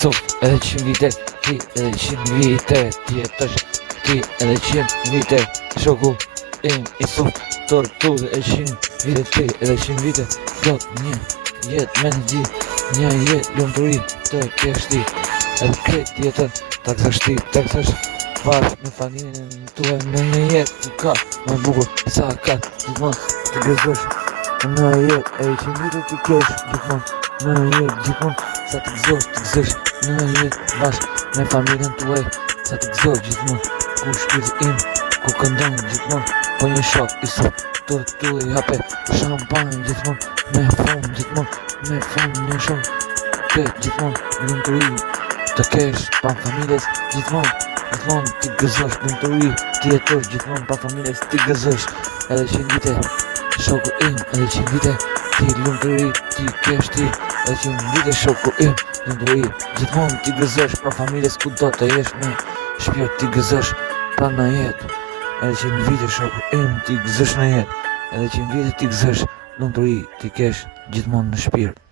Sof edhe 100 vite, ti edhe 100 vite, ti jetosh, ti edhe 100 vite, shoku im I sof, tortur edhe 100 vite, ti edhe 100 vite, plot një jetë me në di, një jetë lumëturi të kesh ti, edhe këtë jetën ta këthash ti, ta këthash bashkë me familjen tuaj në një jetë që ka më bukur sa ka gjithmonë të gëzosh në jetë edhe 100 vite ti kesh gjithmonë në jetë gjithmonë sa të gëzosh në jetë bashkë me familjen tuaj sa të gëzosh gjithmonë ku shpirti im ku këndon gjithmonë po një shok I sot tu I hape shampanjë gjithmonë me fund një shok të gjithmonë lumturi të kesh pa familjes gjithmonë ti gëzosh lumturi ti jetosh gjithmonë pa familjes ti gëzosh edhe 100 vite shoku im edhe 100 vite ti lumturi ti kesh ti edhe 100 vite shoku im lumturi gjithmonë ti gëzosh pa familjes kudo të jesh me shpirt ti gëzosh pa në jetë edhe 100 vite shoku im ti gëzosh në jetë edhe 100 vite ti gëzosh lumturi ti kesh gjithmonë në shpirt